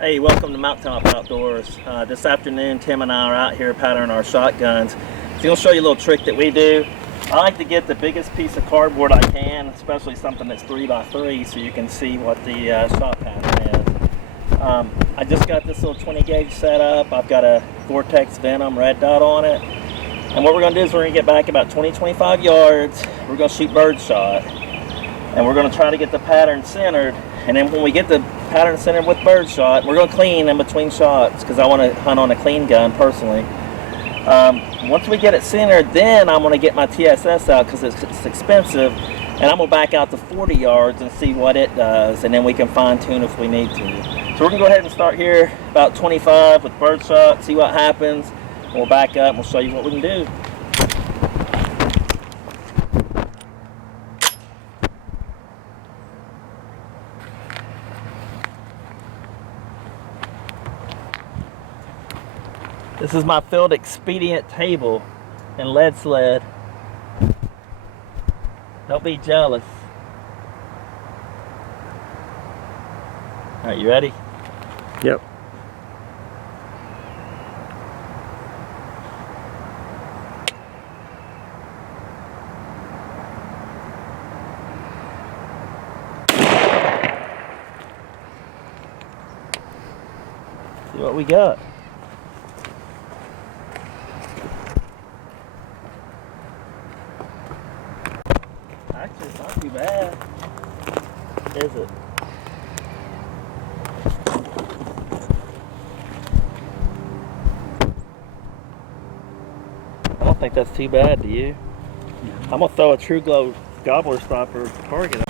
Hey, welcome to MTN Top Outdoors. This afternoon, Tim and I are out here patterning our shotguns. So I'm going to show you a little trick that we do. I like to get the biggest piece of cardboard I can, especially something that's 3x3, so you can see what the shot pattern is. I just got this little 20 gauge set up. I've got a Vortex Venom red dot on it. And what we're going to do is we're going to get back about 20-25 yards. We're going to shoot bird shot. And we're going to try to get the pattern centered. And then when we get the pattern centered with bird shot, we're going to clean in between shots because I want to hunt on a clean gun personally. Once we get it centered, then I'm going to get my TSS out because it's expensive, and I'm going to back out to 40 yards and see what it does, and then we can fine tune if we need to. So we're going to go ahead and start here about 25 with bird shot, see what happens, and we'll back up and we'll show you what we can do. This is my Field Expedient table and lead sled. Don't be jealous. All right, you ready? Yep. See what we got. Actually, it's not too bad, is it? I don't think that's too bad, do you? I'm gonna throw a True Glow gobbler stopper target.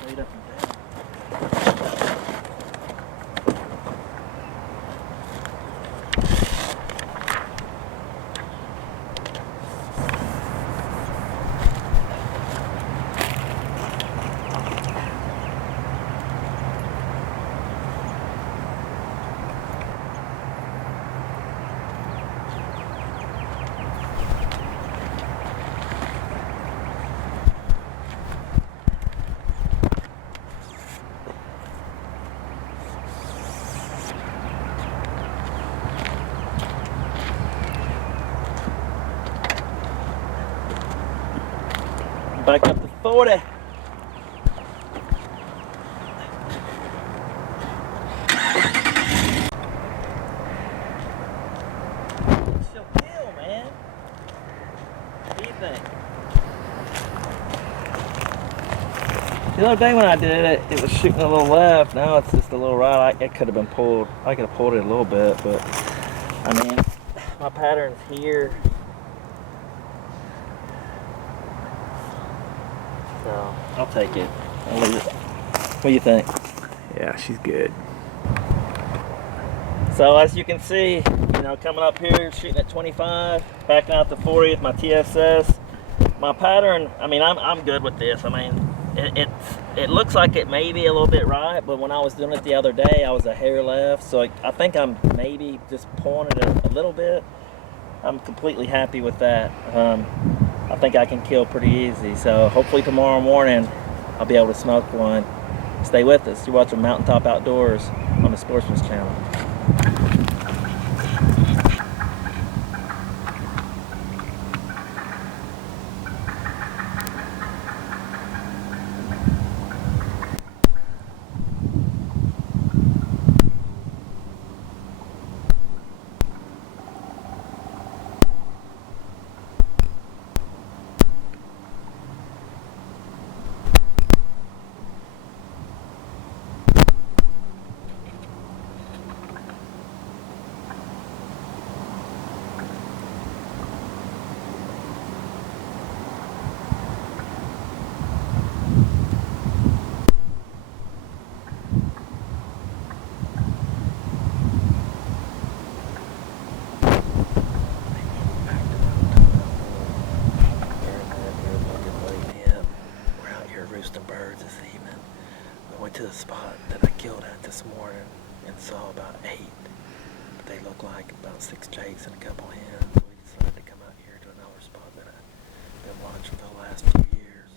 Straight up and down. Back up to 40. She'll kill, man. What do you think? The other day when I did it, it was shooting a little left. Now it's just a little right. It could have been pulled. I could have pulled it a little bit, but I mean, my pattern's here. So I'll take it. I'll leave it. What do you think? Yeah, she's good. So as you can see, you know, coming up here, shooting at 25, backing out to 40 with my TSS. My pattern, I mean, I'm good with this. I mean, it looks like it may be a little bit right, but when I was doing it the other day, I was a hair left. So I think I'm maybe just pulling it a little bit. I'm completely happy with that. I think I can kill pretty easy. So hopefully tomorrow morning, I'll be able to smoke one. Stay with us. You're watching MTN Top Outdoors on the Sportsman's Channel. birds this evening. I went to the spot that I killed at this morning and saw about 8. But they look like about 6 jakes and a couple hens. We decided to come out here to another spot that I've been watching for the last few years.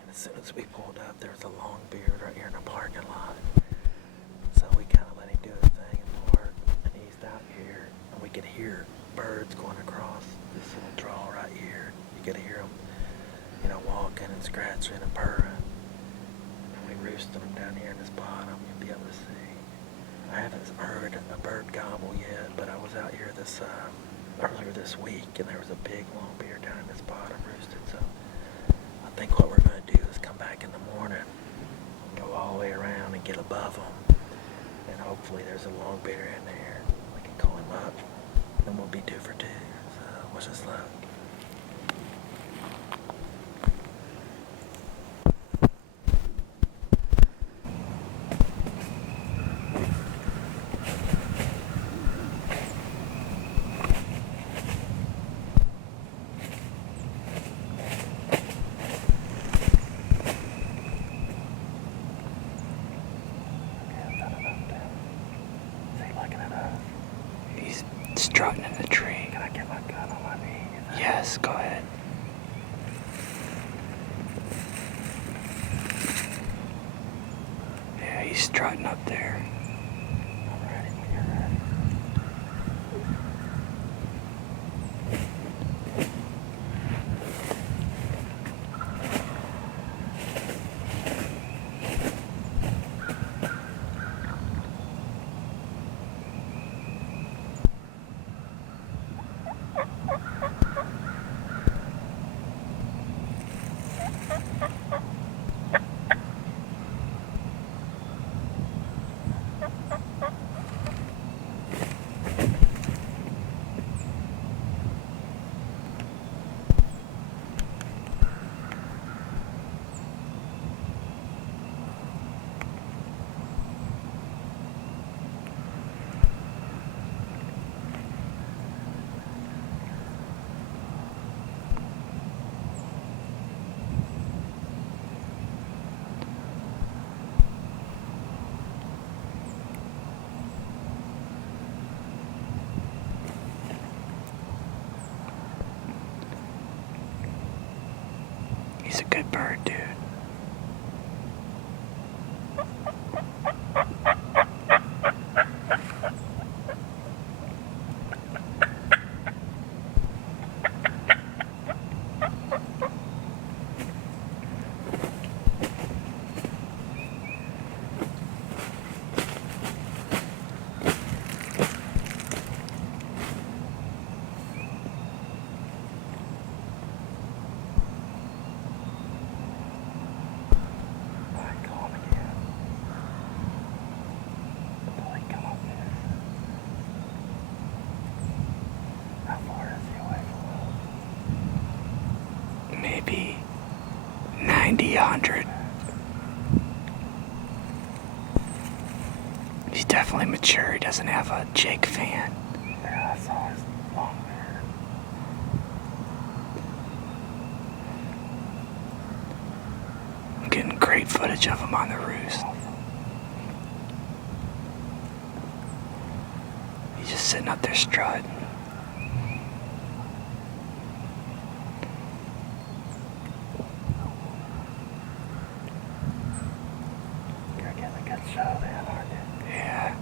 And as soon as we pulled up, there was a long-beard right here in the parking lot. So we kind of let him do his thing and park. And he's out here, and we could hear birds going across this little draw right here. You could hear them, walking and scratching and purring. And we roosted them down here in this bottom. You'll be able to see. I haven't heard a bird gobble yet, but I was out here earlier this week, and there was a big long-beard down in this bottom roosted. So I think what we're going to do is come back in the morning and go all the way around and get above them. And hopefully there's a long-beard in there. We can call him up, and we'll be 2 for 2. So wish us luck. He's strutting in the tree. Can I get my gun on my knee? Yes, go ahead. Yeah, he's strutting up there. I'm ready when you're ready. He's a good bird, dude. Maybe 90, 100. He's definitely mature. He doesn't have a Jake fan. Yeah, I saw his long beard. I'm getting great footage of him on the roost. He's just sitting up there strutting. You're getting a good show then, aren't you? Yeah.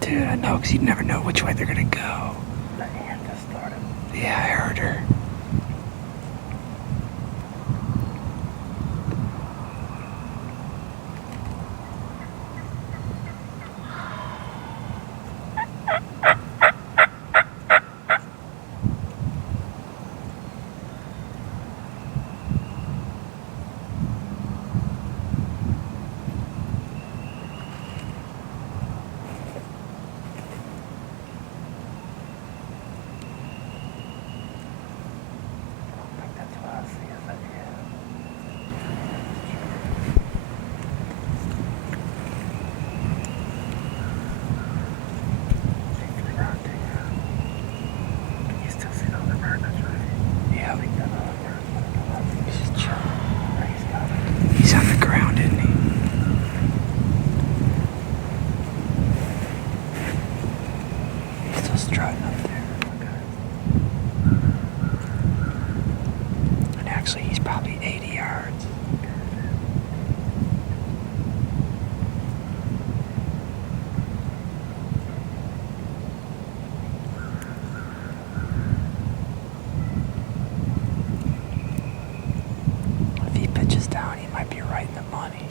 dude, I know, because you never know which way they're gonna go. The hand just started. Yeah, I heard her. That's what I see is that hand. Can you still see the other bird that's right? Yeah. I think that other bird's gonna come up. He's just chilling. He's coming. He's on the ground, isn't he? He's still strutting up there. And actually, he's probably 80 yards. If he pitches down, he might be right in the money.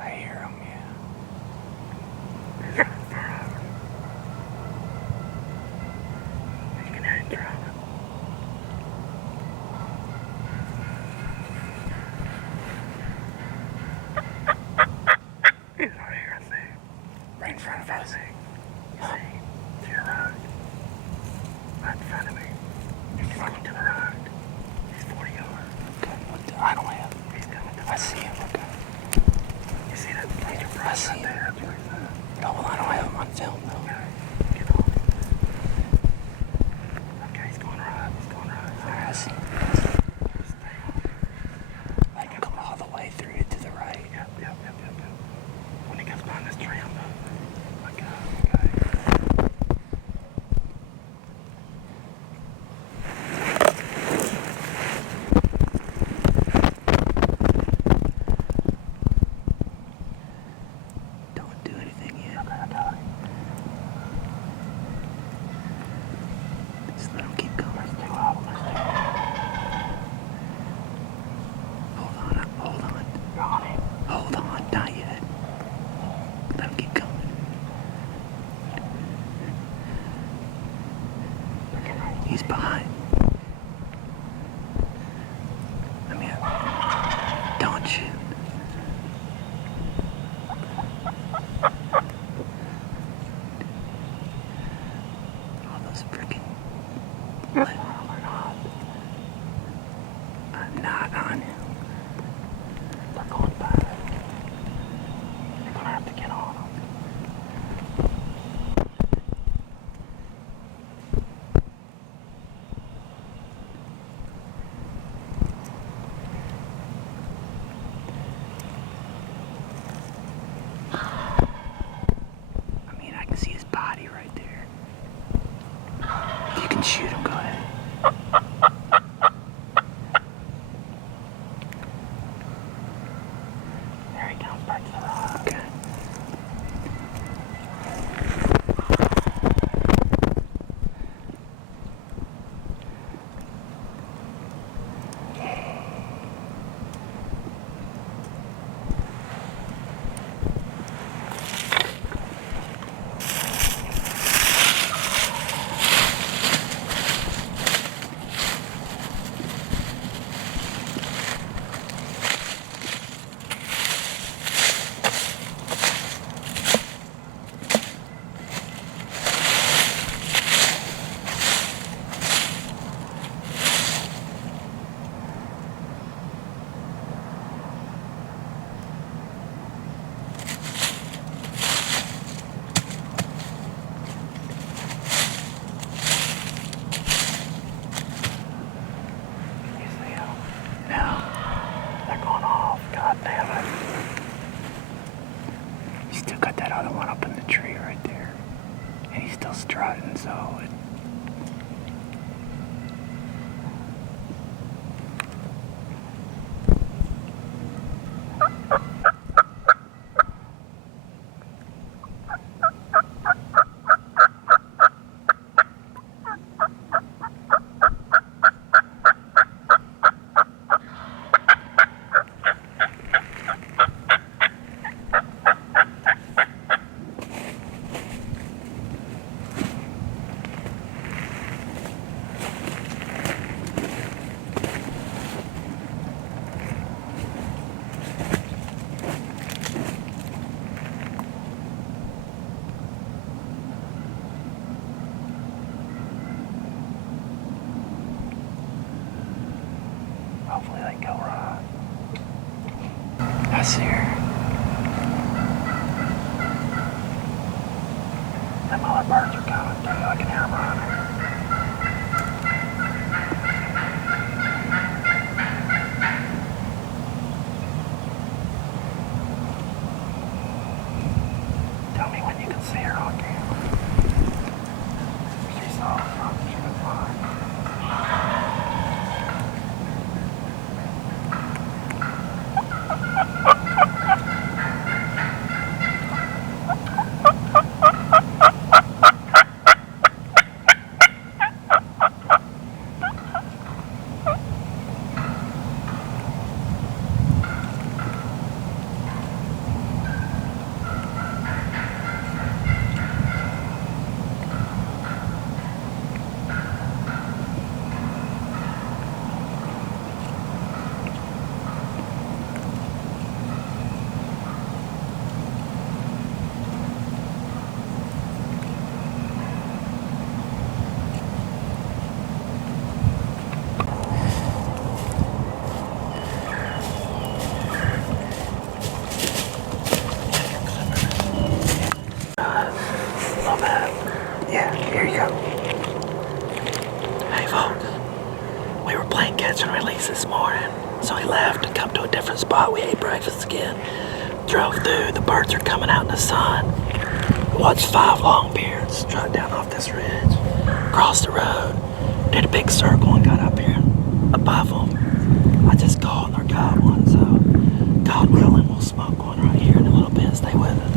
I hear him, yeah. You can hear him drowning. He's right here, I see. Right in front of us. You see? To your road. Right in front of me. He's going to the road. He's 40 yards. Okay, look, I don't have. He's coming to the I see him, okay. You see that major I bird see right him. there? That's where he's at. No, well, I don't have him on film, though. Okay, get on. Okay, he's going right. He's going right. Alright, I see him. Stay on. I can come all the way through it to the right. Yep. When he gets behind this tree, I'm moving. My God. still got that other one up in the tree right there. And he's still strutting, so it... Hopefully they go right. I see her. Them other birds are coming too. I can hear them running. Tell me when you can see her on camera. She's all from fine. Yeah, here you go. Hey folks, we were playing catch and release this morning, so we left and come to a different spot. We ate breakfast again, drove through, the birds are coming out in the sun. Watched 5 long-beards strut down off this ridge, crossed the road, did a big circle and got up here above them. I just called or got one, so God willing, we'll smoke one right here in a little bit. Stay with us.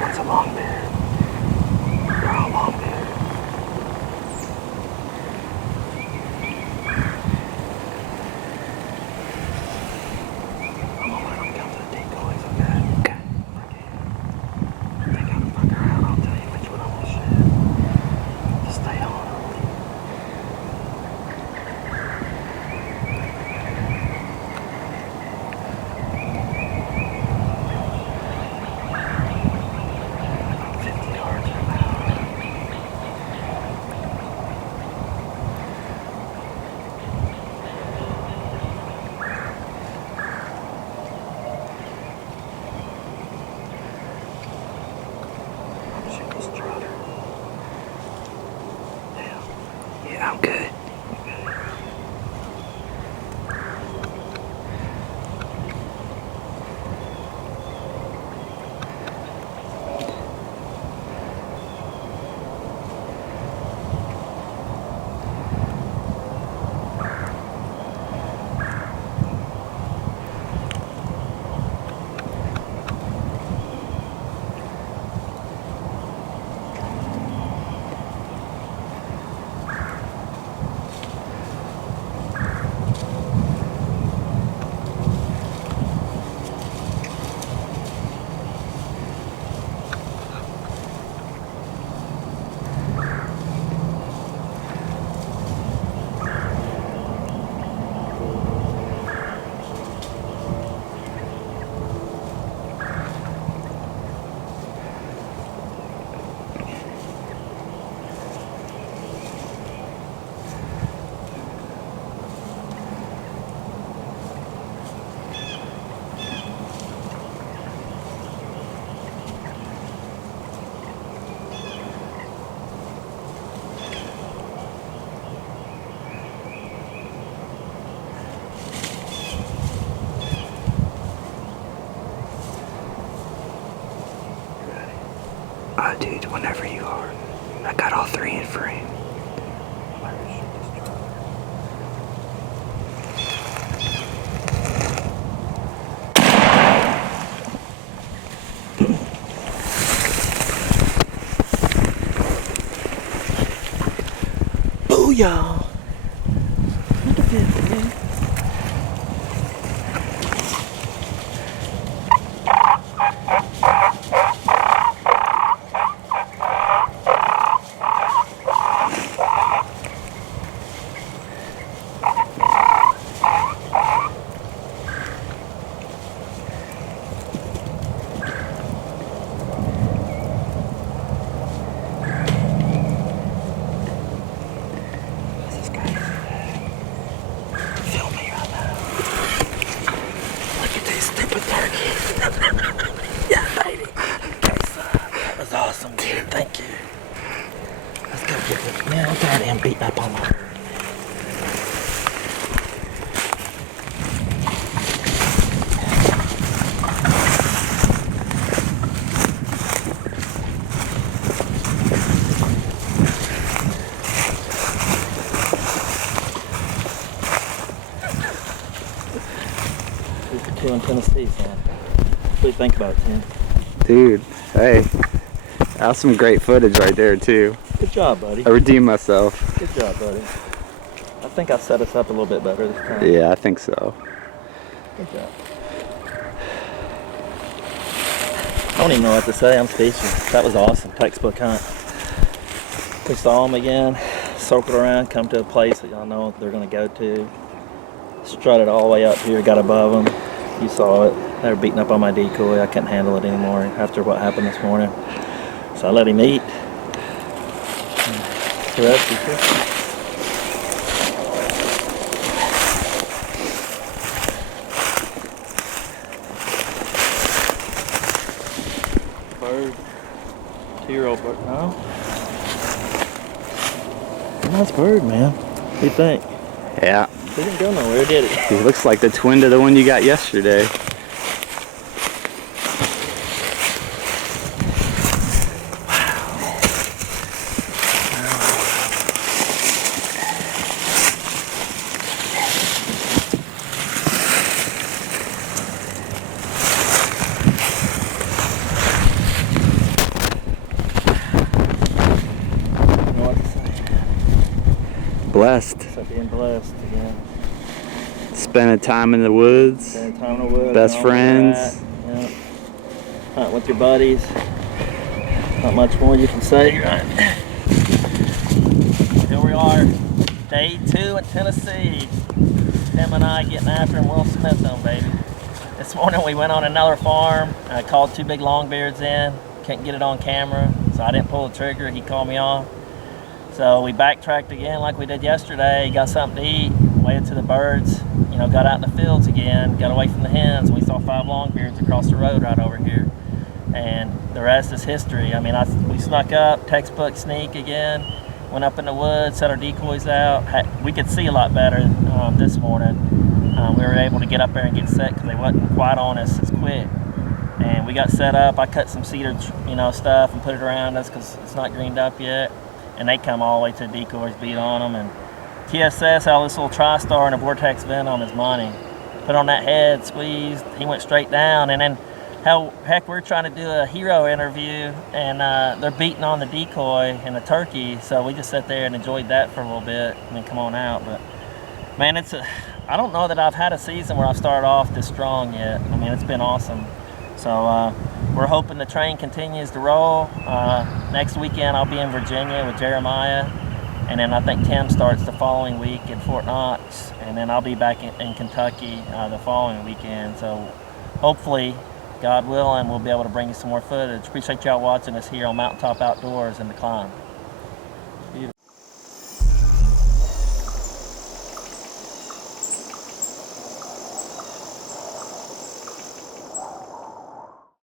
One's a long beard. They're all long beard. I'm gonna let them come to the decoys, okay? Okay. If they gotta fuck around, I'll tell you which one I'm gonna shoot. Just stay on. Dude, whenever you are. I got all 3 in frame. Booyah! Look at this, man. Yeah, baby. That was awesome, dude. Thank you. Let's go get this. Man, I'm tired of him beating up on my bird. Two for 2 in Tennessee, son. What do you think about it, Tim? Dude, hey. That was some great footage right there, too. Good job, buddy. I redeemed myself. Good job, buddy. I think I set us up a little bit better this time. Yeah, I think so. Good job. I don't even know what to say. I'm speechless. That was awesome. Textbook hunt. We saw them again, circled around, come to a place that y'all know they're going to go to. Strutted all the way up here, got above them. You saw it. They were beating up on my decoy. I couldn't handle it anymore after what happened this morning. So I let him eat. The rest is good. Bird. 2-year-old bird. No. Nice bird, man. What do you think? Yeah. He didn't go nowhere, did it? He looks like the twin to the one you got yesterday. Blessed. So being blessed again. Spending time in the woods. Spending time in the woods. Best friends. Yeah. Hunt with your buddies. Not much more you can say, right? Here we are, day 2 in Tennessee. Tim and I getting after him, Will Smith on, baby. This morning we went on another farm. I called 2 big longbeards in. Couldn't get it on camera, so I didn't pull the trigger. He called me off. So we backtracked again like we did yesterday, got something to eat, waited till the birds, got out in the fields again, got away from the hens. We saw 5 longbeards across the road right over here. And the rest is history. I mean, we snuck up, textbook sneak again, went up in the woods, set our decoys out. We could see a lot better this morning. We were able to get up there and get set because they wasn't quite on us as quick. And we got set up. I cut some cedar, stuff and put it around us because it's not greened up yet. And they come all the way to the decoys, beat on them. And TSS had this little TriStar and a Vortex vent on his money. Put on that head, squeezed, he went straight down. And then, heck, we're trying to do a hero interview, and they're beating on the decoy and the turkey. So we just sat there and enjoyed that for a little bit and then come on out. But, man, I don't know that I've had a season where I've started off this strong yet. I mean, it's been awesome. So we're hoping the train continues to roll. Next weekend I'll be in Virginia with Jeremiah, and then I think Tim starts the following week in Fort Knox, and then I'll be back in Kentucky the following weekend. So hopefully, God willing, we'll be able to bring you some more footage. Appreciate y'all watching us here on Mountain Top Outdoors and The Climb.